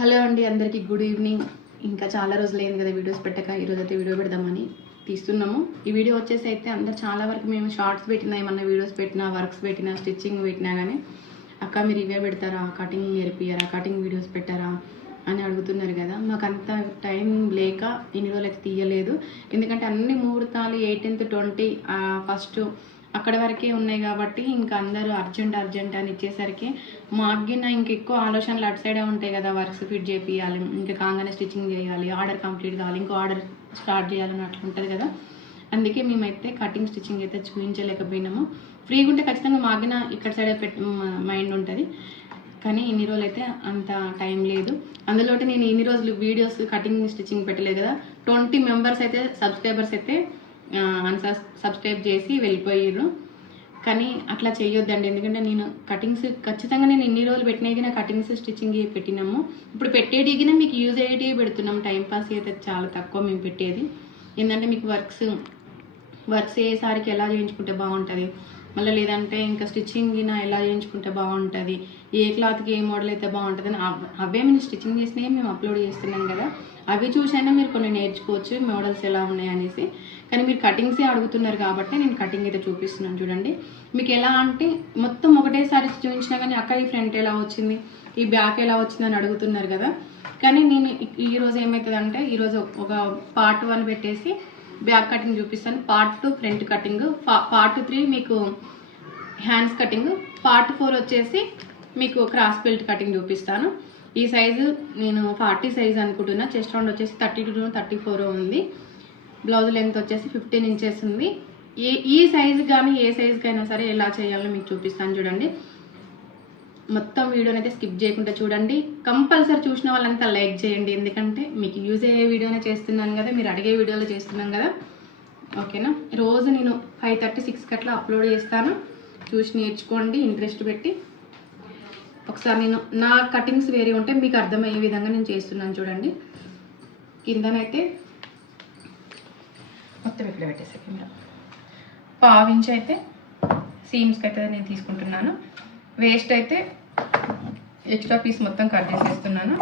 Hello అండి, అందరికీ good evening. ఇంకా చాలా రోజులైంది కదా వీడియోస్ పెట్టక. ఈరోజు అయితే వీడియో పెడదామని తీస్తున్నాము. ఈ వీడియో వచ్చేసి అయితే అందరు చాలా వరకు మేము షార్ట్స్ పెట్టినా, ఏమన్నా వీడియోస్ పెట్టినా, వర్క్స్ పెట్టినా, స్టిచ్చింగ్ పెట్టినా కానీ అక్క మీరు ఇవే పెడతారా, కటింగ్ నేర్పియారా, కటింగ్ వీడియోస్ పెట్టారా అని అడుగుతున్నారు కదా. మాకు అంత టైం లేక ఇన్ని రోజులు అయితే తీయలేదు. ఎందుకంటే అన్ని ముహూర్తాలు 18th 20 ఫస్ట్ అక్కడి వరకే ఉన్నాయి కాబట్టి ఇంకా అందరూ అర్జెంట్ అని ఇచ్చేసరికి మాకిన ఇంకెక్కువ ఆలోచనలు అటు సైడే ఉంటాయి కదా. వర్క్స్ ఫిట్ చేయాలి, ఇంకా కాగానే స్టిచ్చింగ్ చేయాలి, ఆర్డర్ కంప్లీట్ కావాలి, ఇంకో ఆర్డర్ స్టార్ట్ చేయాలని అట్లా ఉంటుంది కదా. అందుకే మేమైతే కటింగ్ స్టిచ్చింగ్ అయితే చూపించలేకపోయినాము. ఫ్రీగా ఉంటే ఖచ్చితంగా మాగిన ఇక్కడ సైడే మైండ్ ఉంటుంది. కానీ ఇన్ని రోజులు అయితే అంత టైం లేదు. అందులో నేను ఇన్ని రోజులు వీడియోస్ కటింగ్ స్టిచ్చింగ్ పెట్టలేదు కదా. 20 మెంబర్స్ అయితే సబ్స్క్రైబర్స్ అయితే సబ్స్క్రైబ్ చేసి వెళ్ళిపోయారు. కానీ అట్లా చేయొద్దండి. ఎందుకంటే నేను కటింగ్స్ ఖచ్చితంగా నేను ఇన్ని రోజులు పెట్టినగిన కటింగ్స్ స్టిచ్చింగ్ పెట్టినాము. ఇప్పుడు పెట్టేదిగిన మీకు యూజ్ అయ్యేటివి పెడుతున్నాము. టైంపాస్ అయితే చాలా తక్కువ మేము పెట్టేది. ఏంటంటే మీకు వర్క్స్ ఏసారికి ఎలా చేయించుకుంటే బాగుంటుంది, మళ్ళీ లేదంటే ఇంకా స్టిచ్చింగ్ ఎలా చేయించుకుంటే బాగుంటుంది, ఏ క్లాత్కి ఏ మోడల్ అయితే బాగుంటుంది అని అవే మేము స్టిచ్చింగ్ చేసినవి మేము అప్లోడ్ చేస్తున్నాం కదా. అవి చూసైనా మీరు కొన్ని నేర్చుకోవచ్చు మోడల్స్ ఎలా ఉన్నాయి అనేసి. కానీ మీరు కటింగ్సే అడుగుతున్నారు కాబట్టి నేను కటింగ్ అయితే చూపిస్తున్నాను. చూడండి, మీకు ఎలా అంటే మొత్తం ఒకటేసారి చూపించినా కానీ అక్క ఈ ఫ్రంట్ ఎలా వచ్చింది, ఈ బ్యాక్ ఎలా వచ్చింది అని అడుగుతున్నారు కదా. కానీ నేను ఈరోజు ఏమవుతుందంటే ఈరోజు ఒక పార్ట్ 1 పెట్టేసి బ్యాక్ కటింగ్ చూపిస్తాను, పార్ట్ 2 ఫ్రంట్ కటింగ్, పార్ట్ 3 మీకు హ్యాండ్స్ కటింగ్, పార్ట్ 4 వచ్చేసి మీకు క్రాస్ బెల్ట్ కటింగ్ చూపిస్తాను. ఈ సైజు నేను 40 సైజు అనుకుంటున్నా. చెస్ట్ రౌండ్ వచ్చేసి 32 34 ఉంది. బ్లౌజ్ లెంత్ వచ్చేసి 15 ఇంచెస్ ఉంది. ఈ సైజు కానీ ఏ సైజుకైనా సరే ఎలా చేయాలో మీకు చూపిస్తాను. చూడండి, మొత్తం వీడియోని అయితే స్కిప్ చేయకుండా చూడండి. కంపల్సరీ చూసిన వాళ్ళంతా లైక్ చేయండి. ఎందుకంటే మీకు యూజ్ అయ్యే వీడియోనే చేస్తున్నాను కదా, మీరు అడిగే వీడియోలో చేస్తున్నాను కదా. ఓకేనా. రోజు నేను 5:30 6 అట్లా అప్లోడ్ చేస్తాను. చూసి నేర్చుకోండి ఇంట్రెస్ట్ పెట్టి. ఒకసారి నేను నా కటింగ్స్ వేరే ఉంటే మీకు అర్థమయ్యే విధంగా నేను చేస్తున్నాను. చూడండి, కిందనైతే మొత్తం ఇక్కడ పెట్టేసా. కింద 1/2 ఇంచ్ అయితే సీమ్స్కి అయితే నేను తీసుకుంటున్నాను. వేస్ట్ అయితే ఎక్స్ట్రా పీస్ మొత్తం కట్ చేసేస్తున్నాను.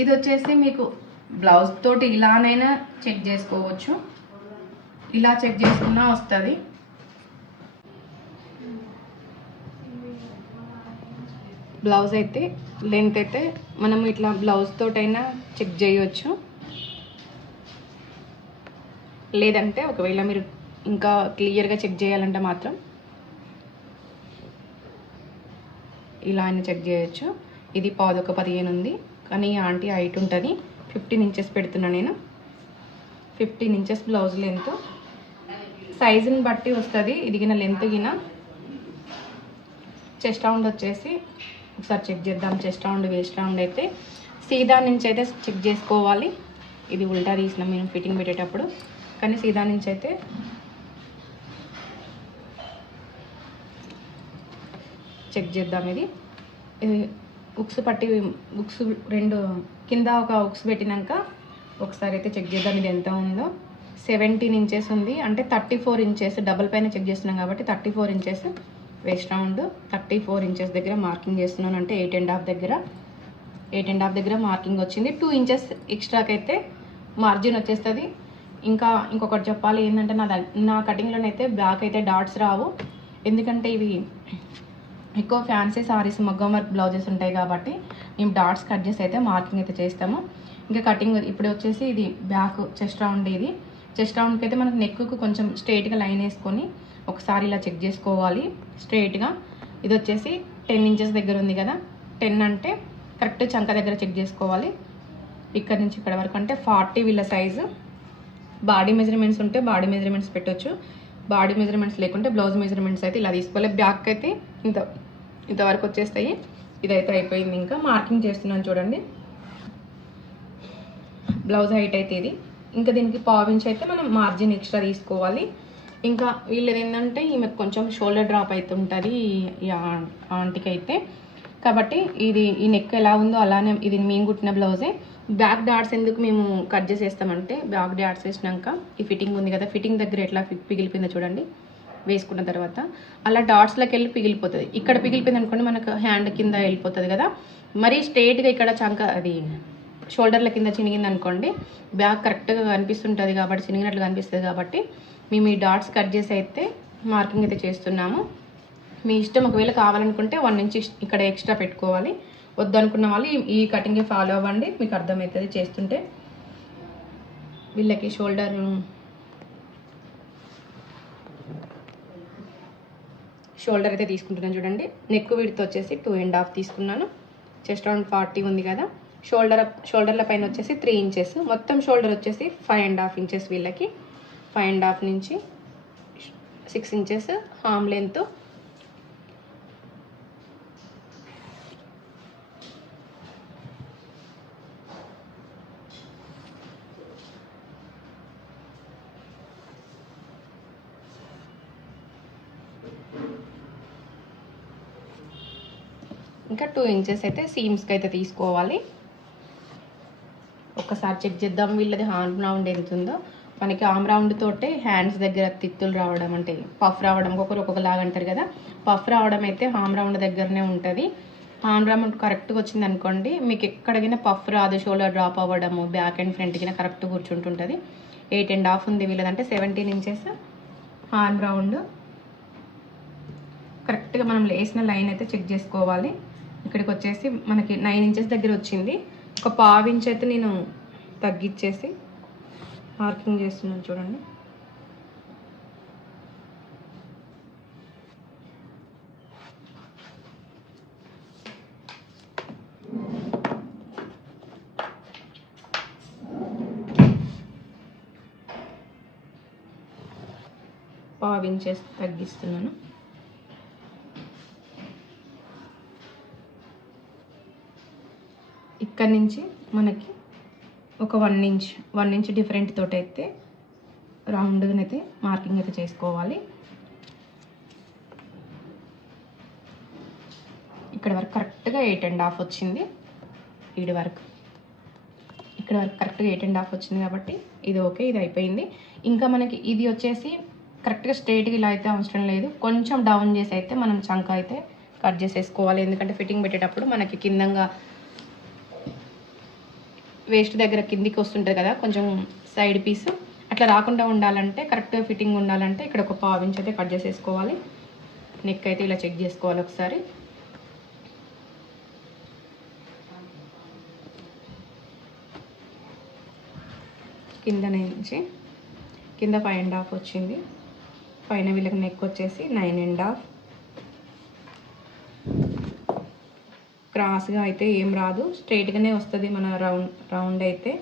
ఇది వచ్చేసి మీకు బ్లౌజ్ తోటి ఇలానైనా చెక్ చేసుకోవచ్చు, ఇలా చెక్ చేసుకున్నా వస్తుంది. బ్లౌజ్ అయితే లెంత్ అయితే మనం ఇట్లా బ్లౌజ్ తోటైనా చెక్ చేయవచ్చు. లేదంటే ఒకవేళ మీరు ఇంకా క్లియర్గా చెక్ చేయాలంటే మాత్రం ఇలా అయినా చెక్ చేయొచ్చు. ఇది 15 ఉంది, కానీ ఆంటీ హైట్ ఉంటుంది. 15 ఇంచెస్ పెడుతున్నా నేను. 15 ఇంచెస్ బ్లౌజ్ లెంత్. సైజుని బట్టి వస్తుంది ఇదిగిన లెంత్ గిన. చెస్ట్ రౌండ్ వచ్చేసి ఒకసారి చెక్ చేద్దాం. చెస్ట్ రౌండ్ వేస్ట్ రౌండ్ అయితే సీదా నుంచి అయితే చెక్ చేసుకోవాలి. ఇది ఉల్టా తీసినాం మేము ఫిట్టింగ్ పెట్టేటప్పుడు, కానీ సీదా నుంచి అయితే చెక్ చేద్దాం. ఇది ఉక్స్ పట్టి ఉక్స్ 2 కింద ఒక ఉక్స్ పెట్టినాక ఒకసారి అయితే చెక్ చేద్దాం ఇది ఎంత ఉందో. 17 ఇంచెస్ ఉంది, అంటే 34 ఇంచెస్ డబల్ పైన చెక్ చేస్తున్నాం కాబట్టి 34 ఇంచెస్ వేస్ట్ రౌండ్. 34 ఇంచెస్ దగ్గర మార్కింగ్ చేస్తున్నాను, అంటే 8.5 దగ్గర మార్కింగ్ వచ్చింది. 2 ఇంచెస్ ఎక్స్ట్రాకి అయితే మార్జిన్ వచ్చేస్తుంది. ఇంకొకటి చెప్పాలి ఏంటంటే నా కటింగ్లోనైతే బ్యాక్ అయితే డాట్స్ రావు. ఎందుకంటే ఇవి ఎక్కువ ఫ్యాన్సీ సారీస్ మగ్గం వర్క్ బ్లౌజెస్ ఉంటాయి కాబట్టి మేము డాట్స్ కట్ చేసి అయితే మార్కింగ్ అయితే చేస్తాము. ఇంకా కటింగ్ ఇప్పుడు వచ్చేసి ఇది బ్యాక్ చెస్ట్ రౌండ్. ఇది చెస్ట్ రౌండ్కి అయితే మనకు నెక్కు కొంచెం స్ట్రైట్గా లైన్ వేసుకొని ఒకసారి ఇలా చెక్ చేసుకోవాలి స్ట్రైట్గా. ఇది వచ్చేసి 10 ఇంచెస్ దగ్గర ఉంది కదా. 10 అంటే కరెక్ట్ చంక దగ్గర చెక్ చేసుకోవాలి. ఇక్కడ నుంచి ఇక్కడ వరకు అంటే 40 వీళ్ళ సైజు. బాడీ మెజర్మెంట్స్ ఉంటే బాడీ మెజర్మెంట్స్ పెట్టవచ్చు, బాడీ మెజర్మెంట్స్ లేకుంటే బ్లౌజ్ మెజర్మెంట్స్ అయితే ఇలా తీసుకోవాలి. బ్యాక్ అయితే ఇంతవరకు వచ్చేస్తాయి. ఇదైతే అయిపోయింది. ఇంకా మార్కింగ్ చేస్తున్నాను చూడండి. బ్లౌజ్ హైట్ అయితే ఇది. ఇంకా దీనికి 1/2 ఇంచ్ అయితే మనం మార్జిన్ ఎక్స్ట్రా తీసుకోవాలి. ఇంకా వీళ్ళది ఏంటంటే ఈమెకు కొంచెం షోల్డర్ డ్రాప్ అయితే ఉంటుంది ఈ ఆంటీకి అయితే. కాబట్టి ఈ నెక్ ఎలా ఉందో అలానే ఇది మేము కుట్టిన బ్లౌజే. బ్యాక్ డాట్స్ ఎందుకు మేము కట్ చేసేస్తామంటే బ్యాక్ డాట్స్ వేసినాక ఈ ఫిట్టింగ్ ఉంది కదా, ఫిట్టింగ్ దగ్గర ఎట్లా పిగిలిపోయిందో చూడండి. వేసుకున్న తర్వాత అలా డాట్స్లోకి వెళ్ళి పిగిలిపోతుంది. ఇక్కడ పిగిలిపోయింది అనుకోండి మనకు హ్యాండ్ కింద వెళ్ళిపోతుంది కదా. మరీ స్ట్రైట్గా ఇక్కడ చంక అది షోల్డర్ల కింద చినిగింది అనుకోండి, బ్యాక్ కరెక్ట్గా కనిపిస్తుంటుంది కాబట్టి, చినిగినట్లు కనిపిస్తుంది కాబట్టి మేము ఈ డాట్స్ కట్ చేసి అయితే మార్కింగ్ అయితే చేస్తున్నాము. మీ ఇష్టం, ఒకవేళ కావాలనుకుంటే 1 ఇంచ్ ఇక్కడ ఎక్స్ట్రా పెట్టుకోవాలి. వద్దనుకున్న వాళ్ళు ఈ కటింగ్ ఫాలో అవ్వండి, మీకు అర్థమవుతుంది చేస్తుంటే. వీళ్ళకి షోల్డర్ అయితే తీసుకుంటున్నాను చూడండి. నెక్ విడ్త్ వచ్చేసి 2.5 తీసుకున్నాను. చెస్ట్ రౌండ్ 40 ఉంది కదా. షోల్డర్ల పైన వచ్చేసి 3 ఇంచెస్, మొత్తం షోల్డర్ వచ్చేసి 5.5 ఇంచెస్. వీళ్ళకి 5.5 నుంచి 6 ఇంచెస్ హామ్ లెంత్. ఇంకా 2 ఇంచెస్ అయితే సీమ్స్కి అయితే తీసుకోవాలి. ఒకసారి చెక్ చేద్దాం వీళ్ళది హార్మ్ రౌండ్ ఎంత ఉందో. మనకి ఆర్మ్ రౌండ్ తోటే హ్యాండ్స్ దగ్గర తిత్తులు రావడం, అంటే పఫ్ రావడం, ఒక్కొక్కలాగా అంటారు కదా. పఫ్ రావడం అయితే హార్మ్ రౌండ్ దగ్గరనే ఉంటుంది. హార్మ్ రౌండ్ కరెక్ట్గా వచ్చింది అనుకోండి, మీకు ఎక్కడికైనా పఫ్ రాదు, షోల్డర్ డ్రాప్ అవ్వడము, బ్యాక్ అండ్ ఫ్రంట్కి కరెక్ట్ కూర్చుంటుంటుంది. 8.5 ఉంది వీళ్ళదంటే 17 ఇంచెస్ హార్మ్ రౌండ్. కరెక్ట్గా మనం వేసిన లైన్ అయితే చెక్ చేసుకోవాలి. ఇక్కడికి వచ్చేసి మనకి 9 ఇంచెస్ దగ్గర వచ్చింది. ఒక 1/2 ఇంచ్ అయితే నేను తగ్గించేసి మార్కింగ్ చేస్తున్నాను చూడండి. పావు ఇంచెస్ తగ్గిస్తున్నాను. ఇక్కడ నుంచి మనకి ఒక 1 ఇంచ్ డిఫరెంట్ తోటి అయితే రౌండ్గానైతే మార్కింగ్ అయితే చేసుకోవాలి. ఇక్కడ వరకు కరెక్ట్గా 8.5 వచ్చింది. ఇక్కడ వరకు కరెక్ట్గా 8.5 వచ్చింది కాబట్టి ఇది ఓకే, ఇది అయిపోయింది. ఇంకా మనకి ఇది వచ్చేసి కరెక్ట్గా స్ట్రైట్గా ఇలా అయితే అవసరం లేదు, కొంచెం డౌన్ చేసి అయితే మనం చంక అయితే కట్ చేసేసుకోవాలి. ఎందుకంటే ఫిట్టింగ్ పెట్టేటప్పుడు మనకి కిందంగా వేస్ట్ దగ్గర కిందికి వస్తుంటుంది కదా కొంచెం సైడ్ పీస్, అట్లా రాకుండా ఉండాలంటే, కరెక్ట్గా ఫిట్టింగ్ ఉండాలంటే ఇక్కడ ఒక 1/2 ఇంచ్ అయితే కట్ చేసేసుకోవాలి. నెక్ అయితే ఇలా చెక్ చేసుకోవాలి ఒకసారి. కింద నుంచి కింద 5.5 వచ్చింది. పైన వీళ్ళకి నెక్ వచ్చేసి 9.5. క్రాస్గా అయితే ఏం రాదు, స్ట్రైట్గానే వస్తుంది మన రౌండ్ అయితే.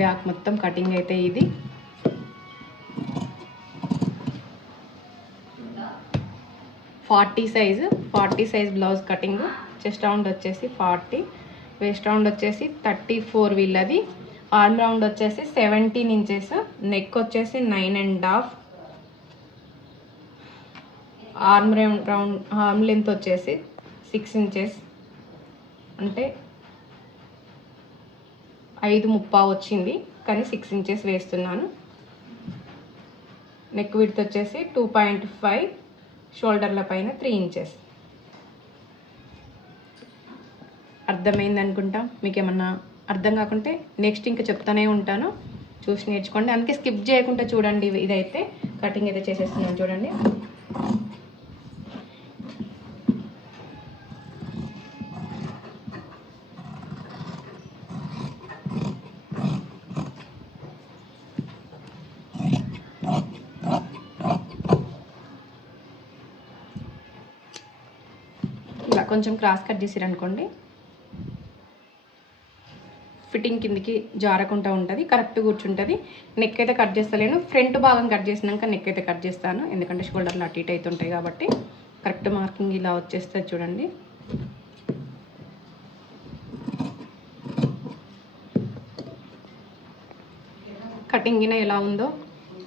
బ్యాక్ మొత్తం కటింగ్ అయితే ఇది. Forty size blouse cutting. Chest round వచ్చేసి 40, వేస్ట్ రౌండ్ వచ్చేసి 34 వీళ్ళది. ఆర్మ్ రౌండ్ వచ్చేసి 17 ఇంచెస్, నెక్ వచ్చేసి 9.5. ఆర్మ్ లెంత్ వచ్చేసి 6 ఇంచెస్, అంటే 5.5 వచ్చింది, కానీ 6 ఇంచెస్ వేస్తున్నాను. నెక్ విడ్త్ వచ్చేసి 2.5, షోల్డర్ల పైన 3 ఇంచెస్. అర్థమైంది అనుకుంటా. మీకు ఏమన్నా అర్థం కాకుంటే నెక్స్ట్ ఇంకా చెప్తానే ఉంటాను, చూసి నేర్చుకోండి. అందుకే స్కిప్ చేయకుండా చూడండి. ఇదైతే కటింగ్ అయితే చేసేస్తున్నాను చూడండి. ఇలా కొంచెం క్రాస్ కట్ చేసిరనుకోండి, ఫిట్టింగ్ కిందికి జారకుండా ఉంటుంది, కరెక్ట్ కూర్చుంటుంది. నెక్ అయితే కట్ చేస్తలేను, ఫ్రంట్ భాగం కట్ చేసినాక నెక్ అయితే కట్ చేస్తాను, ఎందుకంటే షోల్డర్లు అటు ఇటు అవుతుంటాయి కాబట్టి. కరెక్ట్ మార్కింగ్ ఇలా వచ్చేస్తుంది చూడండి. కటింగ్ ఎలా ఉందో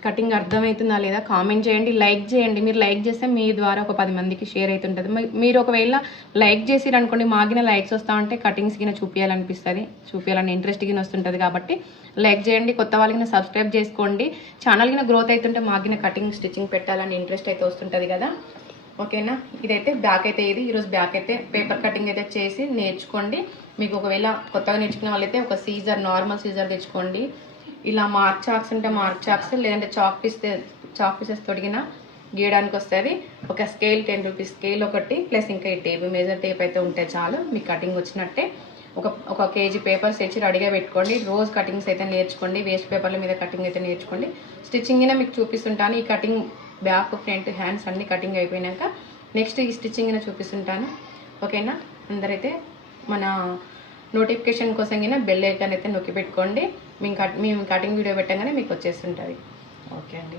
కటింగ్ అర్థమవుతుందా లేదా కామెంట్ చేయండి, లైక్ చేయండి. మీరు లైక్ చేస్తే మీ ద్వారా ఒక 10 మందికి షేర్ అవుతుంటుంది. మీరు ఒకవేళ లైక్ చేసిరు అనుకోండి, మాగిన లైక్స్ వస్తూ ఉంటే కటింగ్స్ గిన చూపించాలని ఇంట్రెస్ట్ గిన వస్తుంటుంది. కాబట్టి లైక్ చేయండి, కొత్త వాళ్ళకి సబ్స్క్రైబ్ చేసుకోండి. ఛానల్ గిన గ్రోత్ అవుతుంటే మాగిన కటింగ్ స్టిచ్చింగ్ పెట్టాలని ఇంట్రెస్ట్ అయితే వస్తుంటుంది కదా. ఓకేనా, ఇదైతే బ్యాక్ అయితే ఈరోజు బ్యాక్ అయితే పేపర్ కటింగ్ అయితే చేసి నేర్చుకోండి. మీకు ఒకవేళ కొత్తగా నేర్చుకునే వాళ్ళైతే ఒక నార్మల్ సీజర్ తెచ్చుకోండి. ఇలా మార్క్ చాక్స్ ఉంటే మార్క్ చాక్స్, లేదంటే చాక్ పీసెస్ తొడిగిన గీయడానికి వస్తుంది. ఒక స్కేల్ 10 రూపీస్ స్కేల్ ఒకటి, ప్లస్ ఇంకా ఈ టేప్ మేజర్ టేప్ అయితే ఉంటే చాలు మీకు కటింగ్ వచ్చినట్టే. ఒక కేజీ పేపర్స్ తెచ్చి రెడీగా పెట్టుకోండి. రోజు కటింగ్స్ అయితే నేర్చుకోండి, వేస్ట్ పేపర్ల మీద కటింగ్ అయితే నేర్చుకోండి. స్టిచ్చింగ్ అయినా మీకు చూపిస్తుంటాను. ఈ కటింగ్ బ్యాక్, ఫ్రంట్, హ్యాండ్స్ అన్ని కటింగ్ అయిపోయినాక నెక్స్ట్ ఈ స్టిచ్చింగ్ అయినా చూపిస్తుంటాను. ఓకేనా, అందరైతే మన నోటిఫికేషన్ కోసం కింద బెల్ ఐకాన్ అయితే నొక్కి పెట్టుకోండి. మేము కటింగ్ వీడియో పెట్టగానే మీకు వచ్చేస్తుంటుంది. ఓకే అండి.